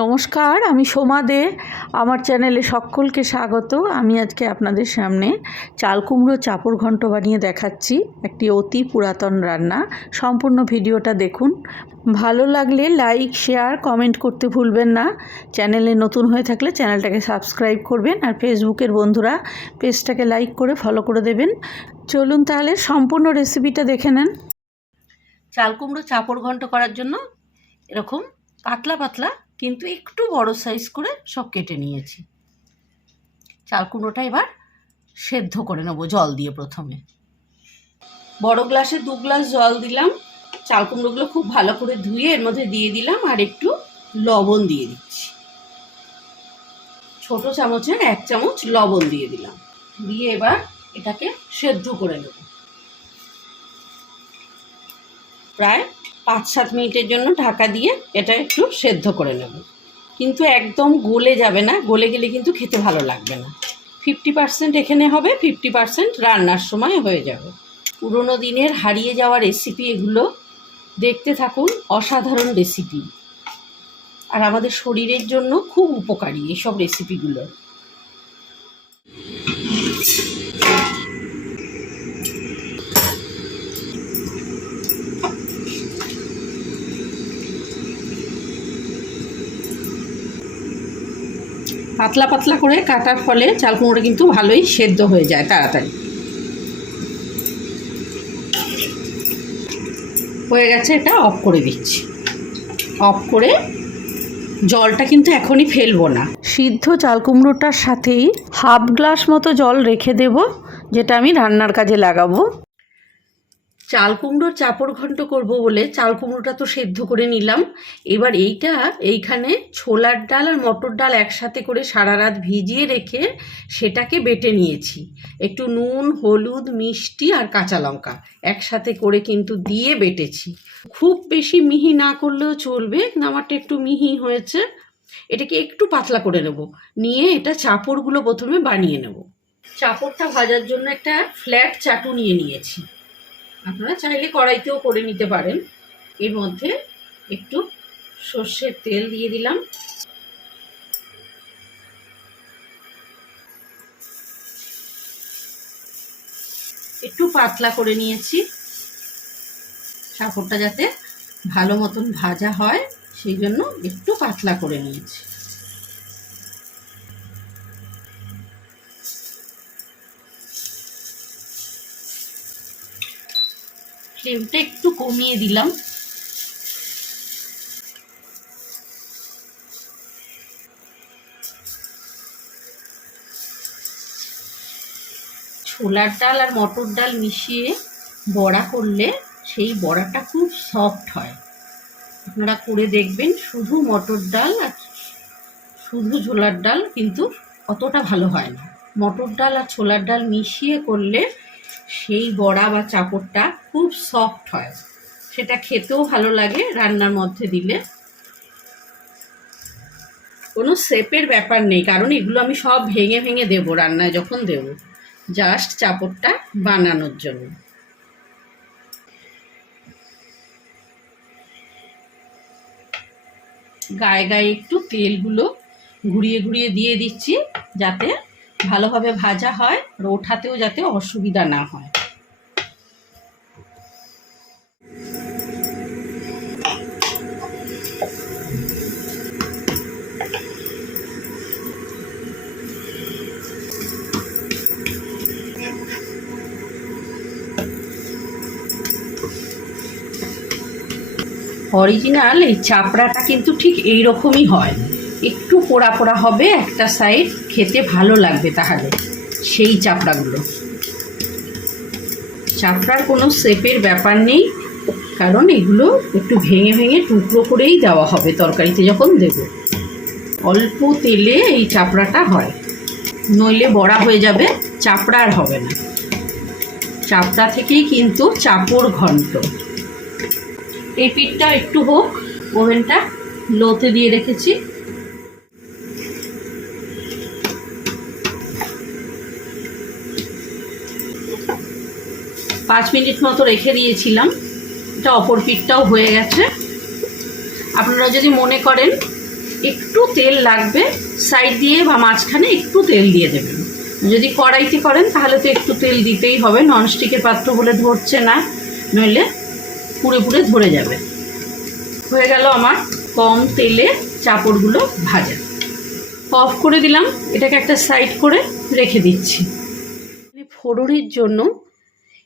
নমস্কার, আমি সোমা দে। আমার চ্যানেলে সকলকে স্বাগত। আমি আজকে আপনাদের সামনে চাল কুমড়ো চাপড় ঘন্ট বানিয়ে দেখাচ্ছি। একটি অতি পুরাতন রান্না। সম্পূর্ণ ভিডিওটা দেখুন। ভালো লাগলে লাইক, শেয়ার, কমেন্ট করতে ভুলবেন না। চ্যানেলে নতুন হয়ে থাকলে চ্যানেলটাকে সাবস্ক্রাইব করবেন, আর ফেসবুকের বন্ধুরা পেজটাকে লাইক করে ফলো করে দেবেন। চলুন তাহলে সম্পূর্ণ রেসিপিটা দেখে নেন। চাল কুমড়ো চাপড় ঘন্ট করার জন্য এরকম পাতলা পাতলা কিন্তু একটু বড় সাইজ করে সব কেটে নিয়েছি। চাল কুমড়োটা এবার সেদ্ধ করে নেবো জল দিয়ে। প্রথমে বড় গ্লাসে 2 গ্লাস জল দিলাম। চাল কুমড়োগুলো খুব ভালো করে ধুয়ে এর মধ্যে দিয়ে দিলাম, আর একটু লবণ দিয়ে দিচ্ছি। ছোট চামচের 1 চামচ লবণ দিয়ে দিলাম। দিয়ে এবার এটাকে সেদ্ধ করে নেব। প্রায় 5-7 মিনিটের জন্য ঢাকা দিয়ে এটা একটু সেদ্ধ করে নেব। কিন্তু একদম গলে যাবে না, গলে গেলে কিন্তু খেতে ভালো লাগবে না। 50% এখানে হবে, 50% রান্নার সময় হয়ে যাবে। পুরোনো দিনের হারিয়ে যাওয়া রেসিপি এগুলো, দেখতে থাকুন। অসাধারণ রেসিপি, আর আমাদের শরীরের জন্য খুব উপকারী এইসব রেসিপিগুলো। পাতলা পাতলা করে কাটার ফলে চাল কুমড়োটা কিন্তু ভালোই সেদ্ধ হয়ে যায় তাড়াতাড়ি। হয়ে গেছে, এটা অফ করে দিচ্ছি। অফ করে জলটা কিন্তু এখনই ফেলবো না। সিদ্ধ চাল কুমড়োটার সাথেই 1/2 গ্লাস মতো জল রেখে দেব, যেটা আমি রান্নার কাজে লাগাবো। চাল কুমড়োর চাপড় ঘন্ট করব বলে চাল কুমড়োটা তো সেদ্ধ করে নিলাম। এবার এইখানে ছোলার ডাল আর মটর ডাল একসাথে করে সারা রাত ভিজিয়ে রেখে সেটাকে বেটে নিয়েছি। একটু নুন, হলুদ, মিষ্টি আর কাঁচা লঙ্কা একসাথে করে কিন্তু দিয়ে বেটেছি। খুব বেশি মিহি না করলেও চলবে, আমারটা একটু মিহি হয়েছে। এটাকে একটু পাতলা করে নেব। নিয়ে এটা চাপড়গুলো প্রথমে বানিয়ে নেব। চাপড়টা ভাজার জন্য একটা ফ্ল্যাট চাটু নিয়েছি। আপনারা চাইলে কড়াইতেও করে নিতে পারেন। এর মধ্যে একটু সর্ষের তেল দিয়ে দিলাম। একটু পাতলা করে নিয়েছি, চাপড়টা যাতে ভালো মতন ভাজা হয় সেই জন্য একটু পাতলা করে নিয়েছি। ফ্লেমটা একটু কমিয়ে দিলাম। ছোলার ডাল আর মটর ডাল মিশিয়ে বড়া করলে সেই বড়াটা খুব সফট হয়। আপনারা করে দেখবেন। শুধু মটর ডাল আর শুধু ছোলার ডাল কিন্তু অতটা ভালো হয় না। মটর ডাল আর ছোলার ডাল মিশিয়ে করলে সেই বড়া বা চাপড়টা খুব সফট হয়, সেটা খেতেও ভালো লাগে। রান্নার মধ্যে দিলে কোনো শেপের ব্যাপার নেই, কারণ এগুলো আমি সব ভেঙে ভেঙে দেবো রান্নায় যখন দেবো, জাস্ট চাপড়টা বানানোর জন্য। গায়ে গায়ে একটু তেলগুলো ঘুরিয়ে ঘুরিয়ে দিয়ে দিচ্ছি, যাতে ভালোভাবে ভাজা হয় আর ওঠাতেও যাতে অসুবিধা না হয়। অরিজিনাল এই চাপড়াটা কিন্তু ঠিক এই রকমই হয়, একটু পোড়া পোড়া হবে একটা সাইড, খেতে ভালো লাগবে। তাহলে সেই চাপড়াগুলো, চাপড়ার কোনো শেপের ব্যাপার নেই, কারণ এগুলো একটু ভেঙে ভেঙে টুকরো করেই দেওয়া হবে তরকারিতে যখন দেব। অল্প তেলে এই চাপড়াটা হয়, নইলে বড়া হয়ে যাবে, চাপড়া আর হবে না। চাপড়া থেকেই কিন্তু চাপড় ঘন্ট। এই পিঠটা একটু হোক, ওভেনটা লোতে দিয়ে রেখেছি। পাঁচ মিনিট মতো রেখে দিয়েছিলাম। এটা অপর পিঠটাও হয়ে গেছে। আপনারা যদি মনে করেন একটু তেল লাগবে, সাইড দিয়ে বা মাঝখানে একটু তেল দিয়ে দেবেন। যদি কড়াইতে করেন তাহলে তো একটু তেল দিতেই হবে, ননস্টিকের পাত্র বলে ধরছে না, নইলে পুড়ে পুড়ে ধরে যাবে। হয়ে গেল আমার কম তেলে চাপড়গুলো ভাজা। অফ করে দিলাম, এটাকে একটা সাইড করে রেখে দিচ্ছি। ফোড়নের জন্য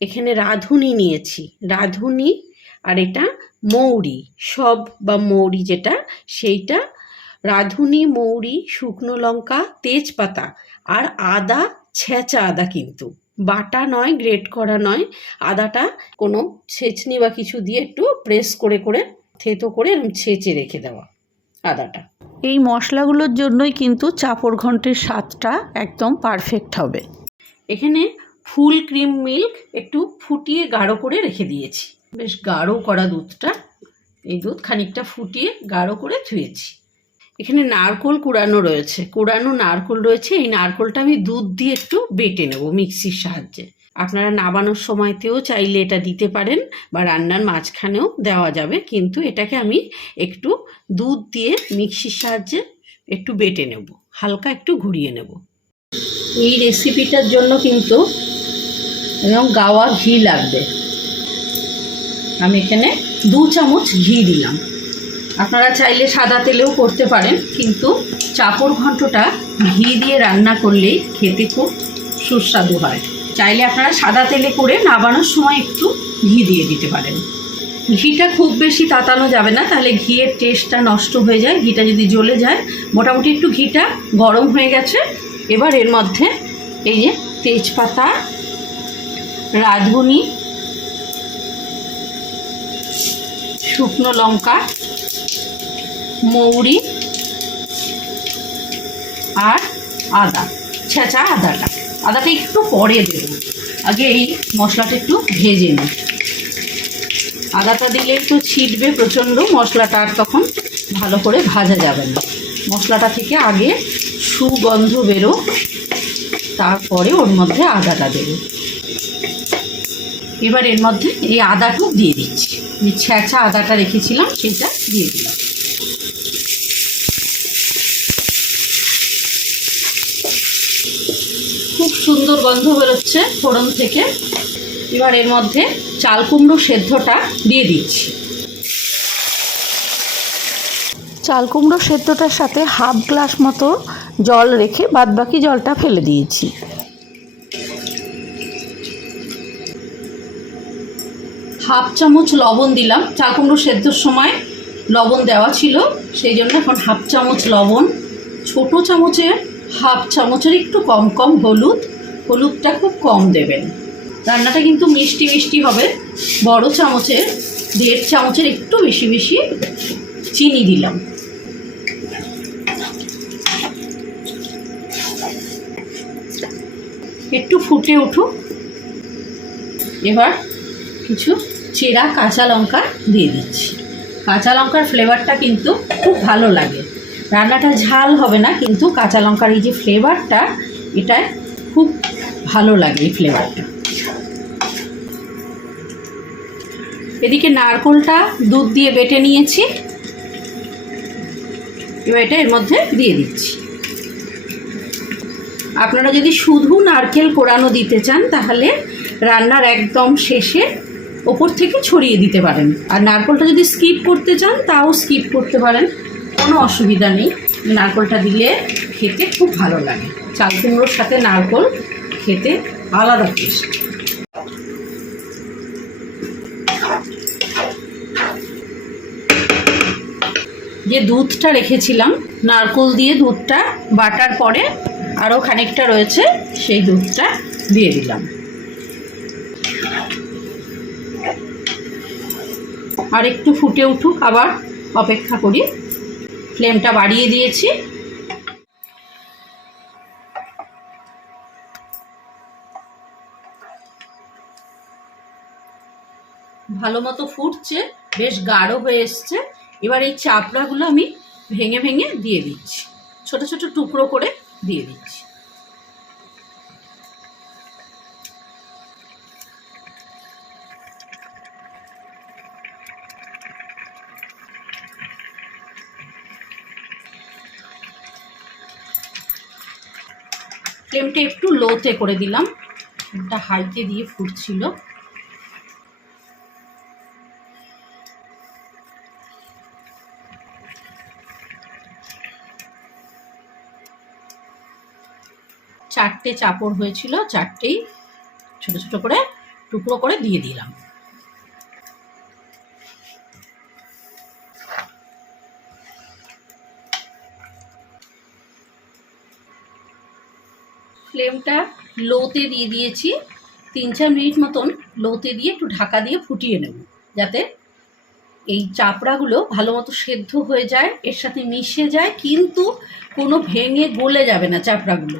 এখানে রাঁধুনি নিয়েছি, রাঁধুনি আর এটা মৌরি সব বা মৌরি যেটা সেইটা, রাঁধুনি, মৌরি, শুকনো লঙ্কা, তেজপাতা আর আদা, ছেঁচা আদা, কিন্তু বাটা নয়, গ্রেট করা নয়। আদাটা কোনো ছেঁচনি বা কিছু দিয়ে একটু প্রেস করে করে থেতো করে এরকম ছেঁচে রেখে দেওয়া আদাটা। এই মশলাগুলোর জন্যই কিন্তু চাপড় ঘন্টের স্বাদটা একদম পারফেক্ট হবে। এখানে ফুল ক্রিম মিল্ক একটু ফুটিয়ে গাঢ় করে রেখে দিয়েছি, বেশ গাঢ় করা দুধটা, এই দুধ খানিকটা ফুটিয়ে গাঢ় করে ধুয়েছি। এখানে নারকোল কুড়ানো রয়েছে, কুড়ানো নারকোল রয়েছে, এই নারকোলটা আমি দুধ দিয়ে একটু বেটে নেব মিক্সির সাহায্যে। আপনারা নাবানোর সময়তেও চাইলে এটা দিতে পারেন বা রান্নার মাঝখানেও দেওয়া যাবে, কিন্তু এটাকে আমি একটু দুধ দিয়ে মিক্সির সাহায্যে একটু বেটে নেব, হালকা একটু ঘুরিয়ে নেব। এই রেসিপিটার জন্য কিন্তু এবং গাওয়া ঘি লাগবে। আমি এখানে 2 চামচ ঘি দিলাম। আপনারা চাইলে সাদা তেলেও করতে পারেন, কিন্তু চাপড় ঘন্টটা ঘি দিয়ে রান্না করলেই খেতে খুব সুস্বাদু হয়। চাইলে আপনারা সাদা তেলে করে নাবানোর সময় একটু ঘি দিয়ে দিতে পারেন। ঘিটা খুব বেশি তাতানো যাবে না, তাহলে ঘিয়ের টেস্টটা নষ্ট হয়ে যায়, ঘিটা যদি জ্বলে যায়। মোটামুটি একটু ঘিটা গরম হয়ে গেছে। এবার এর মধ্যে এই যে তেজপাতা, রাঁধুনি, শুকনো লঙ্কা, মৌরি আর আদা, ছেঁচা আদাটা একটু পরে দেব, আগে এই মশলাটা একটু ভেজে নিই। আদাটা দিলে একটু ছিটবে প্রচণ্ড, মশলাটা আর তখন ভালো করে ভাজা যাবে না। মশলাটা থেকে আগে সুগন্ধ বেরো, তারপরে ওর মধ্যে আদাটা দেব। এবার এর মধ্যে এই আদাটাও দিয়ে দিচ্ছি, এই ছেঁচা আদাটা রেখেছিলাম সেটা দিয়ে দিলাম। খুব সুন্দর গন্ধ বেরোচ্ছে ফোড়ন থেকে। এবার এর মধ্যে চাল কুমড়ো সেদ্ধটা দিয়ে দিচ্ছি। চাল কুমড়ো সেদ্ধটার সাথে হাফ গ্লাস মতো জল রেখে বাদবাকি জলটা ফেলে দিয়েছি। হাফ চামচ লবণ দিলাম, চাল কুমড়ো সেদ্ধর সময় লবণ দেওয়া ছিল, সেই জন্য এখন হাফ চামচ লবণ, ছোটো চামচের হাফ চামচের একটু কম কম হলুদটা খুব কম দেবেন। রান্নাটা কিন্তু মিষ্টি মিষ্টি হবে। বড় চামচের 1.5 চামচের একটু বেশি বেশি চিনি দিলাম। একটু ফুটে উঠুক, এবার কিছু চেরা কাঁচা লঙ্কা দিয়ে দিচ্ছি। কাঁচা লঙ্কার ফ্লেভারটা কিন্তু খুব ভালো লাগে। রান্নাটা ঝাল হবে না, কিন্তু কাঁচা লঙ্কার এই যে ফ্লেভারটা, এটা খুব ভালো লাগে এই ফ্লেভারটা। এদিকে নারকোলটা দুধ দিয়ে বেটে নিয়েছি, এবার এটা এর মধ্যে দিয়ে দিচ্ছি। আপনারা যদি শুধু নারকেল কোড়ানো দিতে চান তাহলে রান্নার একদম শেষে ওপর থেকে ছড়িয়ে দিতে পারেন, আর নারকেলটা যদি স্কিপ করতে চান তাও স্কিপ করতে পারেন, কোনো অসুবিধা নেই। নারকেলটা দিলে খেতে খুব ভালো লাগে। চাল কুমড়োর সাথে নারকেল খেতে আলাদা টেস্ট। যে দুধটা রেখেছিলাম, নারকেল দিয়ে দুধটা বাটার পরে আরও খানিকটা রয়েছে, সেই দুধটা দিয়ে দিলাম। আর একটু ফুটে উঠুক, আবার অপেক্ষা করি। ফ্লেমটা বাড়িয়ে দিয়েছি। ভালো মতো ফুটছে, বেশ গাঢ় হয়ে এসছে। এবার এই চাপড়াগুলো আমি ভেঙে ভেঙে দিয়ে দিচ্ছি, ছোট ছোট টুকরো করে দিয়ে দিচ্ছি। ফ্লেমটা একটু লোতে করে দিলাম, এটা হাইতে দিয়ে ফুটছিল। চারটে চাপড় হয়েছিল, চারটেই ছোট ছোট করে টুকরো করে দিয়ে দিলাম। ফ্লেমটা লোতে দিয়ে দিয়েছি, 3-4 মিনিট মতন লোতে দিয়ে একটু ঢাকা দিয়ে ফুটিয়ে নেব, যাতে এই চাপড়াগুলো ভালো মতো সেদ্ধ হয়ে যায়, এর সাথে মিশে যায়, কিন্তু কোনো ভেঙে গলে যাবে না চাপড়াগুলো,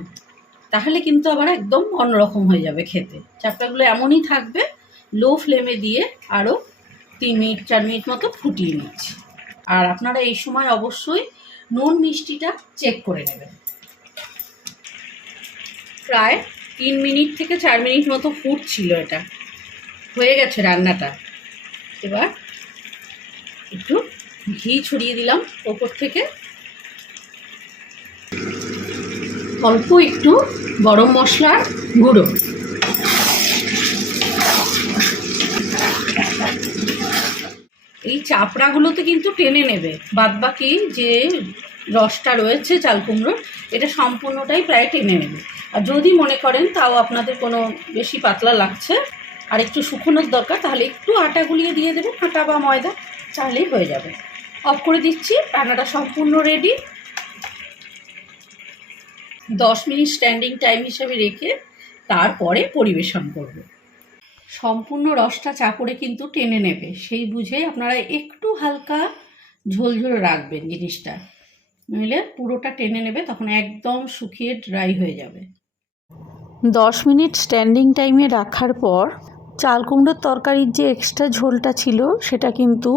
তাহলে কিন্তু আবার একদম অন্যরকম হয়ে যাবে খেতে। চাপড়াগুলো এমনই থাকবে। লো ফ্লেমে দিয়ে আরও 3-4 মিনিট মতো ফুটিয়ে নিচ্ছি। আর আপনারা এই সময় অবশ্যই নুন মিষ্টিটা চেক করে নেবেন। প্রায় 3 মিনিট থেকে 4 মিনিট মতো ফুটছিল, এটা হয়ে গেছে রান্নাটা। এবার একটু ঘি ছড়িয়ে দিলাম ওপর থেকে, অল্প একটু গরম মশলার গুঁড়ো। এই চাপড়াগুলোতে কিন্তু টেনে নেবে, বাদবাকি যে রসটা রয়েছে চাল কুমড়োর, এটা সম্পূর্ণটাই প্রায় টেনে নেবে। আর যদি মনে করেন তাও আপনাদের কোনো বেশি পাতলা লাগছে আর একটু শুকনোর দরকার, তাহলে একটু আটা গুলিয়ে দিয়ে দেবেন, আটা বা ময়দা, তাহলেই হয়ে যাবে। অফ করে দিচ্ছি, রান্নাটা সম্পূর্ণ রেডি। 10 মিনিট স্ট্যান্ডিং টাইম হিসেবে রেখে তারপরে পরিবেশন করব। সম্পূর্ণ রসটা চাপড়ে কিন্তু টেনে নেবে, সেই বুঝে আপনারা একটু হালকা ঝোলঝোল রাখবেন জিনিসটা, নইলে পুরোটা টেনে নেবে, তখন একদম শুকিয়ে ড্রাই হয়ে যাবে। 10 মিনিট স্ট্যান্ডিং টাইমে রাখার পর চাল কুমড়োর তরকারির যে এক্সট্রা ঝোলটা ছিল সেটা কিন্তু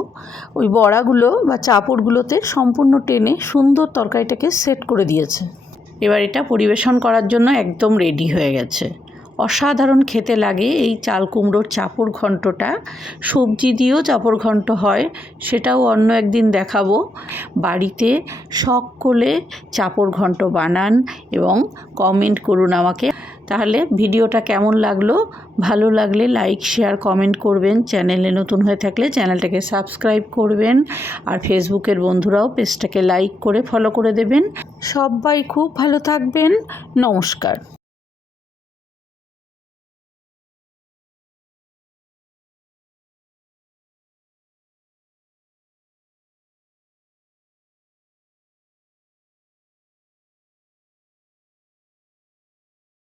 ওই বড়াগুলো বা চাপড়গুলোতে সম্পূর্ণ টেনে সুন্দর তরকারিটাকে সেট করে দিয়েছে। এবার এটা পরিবেশন করার জন্য একদম রেডি হয়ে গেছে। অসাধারণ খেতে লাগে এই চাল কুমড়োর চাপড় ঘন্টটা। সবজি দিয়েও চাপড় ঘন্ট হয়, সেটাও অন্য একদিন দেখাবো। বাড়িতে শখ করে চাপড় ঘন্ট বানান এবং কমেন্ট করুন আমাকে। তাহলে ভিডিওটা কেমন লাগলো, ভালো লাগলে লাইক শেয়ার কমেন্ট করবেন। চ্যানেলে নতুন হয়ে থাকলে চ্যানেলটাকে সাবস্ক্রাইব করবেন, আর ফেসবুকের বন্ধুরাও পেজটাকে লাইক করে ফলো করে দেবেন। সবাই খুব ভালো থাকবেন। নমস্কার।